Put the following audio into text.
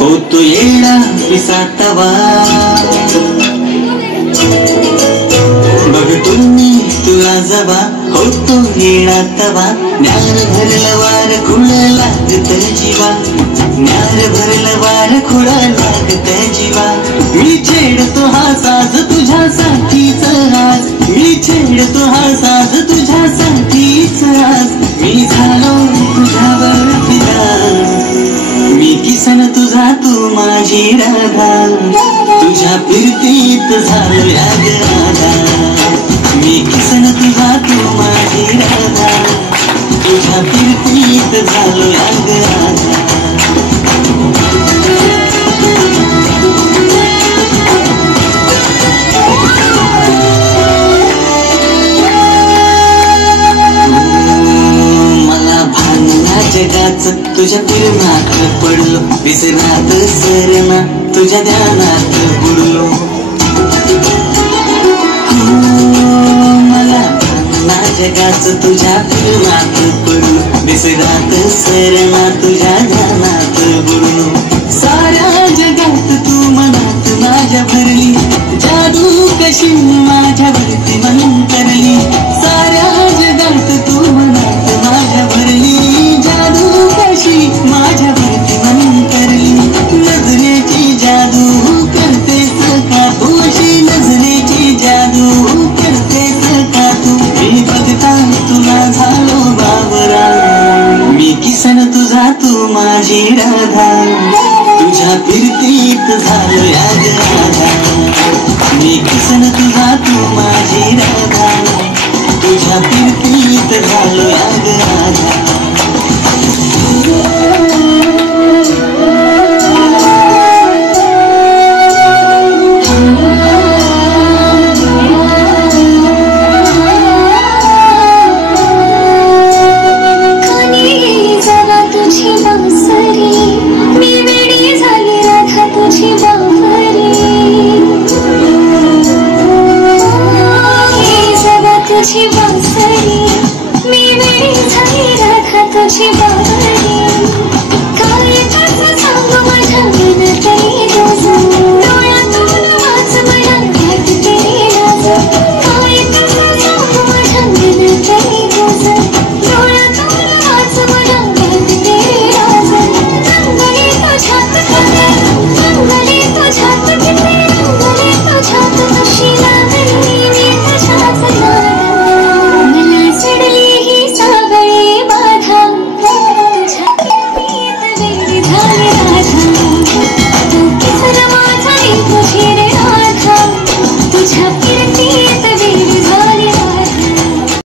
होतो येडा पिसातवा बघतो मी तुला जबा होतो येडा तवा ज्ञान भरलं वार खुळ लागत जीवा ज्ञान भरलं वार खुळ लागत जीवा मी छेडतो हा साज तुझ्यासाठीच आज मी छेडतो हा साज तुझ्यासाठीच आज मी झालो तुझ्यावर फिदा मी किसन तुझा तू माझी राधा तुझ्या फिरतीत झालो याद राधा मी किसन तुझा तू माझी राधा तुझ्या फिरतीत झालो याद राधा जगाच तुझ्या प्रेमात पडलो विसरात सरना तुझ्या ध्यानात बुडलो आताच तुझ्या फिरमात पडू, दिसरात सरणा तुझ्या ध्यानात बुडू. साऱ्या जगात तू मनात माझ्या भरली, जादू कशी माझ्यावरती मन करली. साऱ्या जगात तू मनात माझ्या भरली, जादू कशी माझ्यावरती मन करली. नजरेची जादू करतेस का तू, अशी नजरेची जादू करतेस का तू. मी बघता तुला झालो बाबरा, मी किसन तुझा तू माझी राधा. तुझ्या फिरतीत झालो याद राधा, मी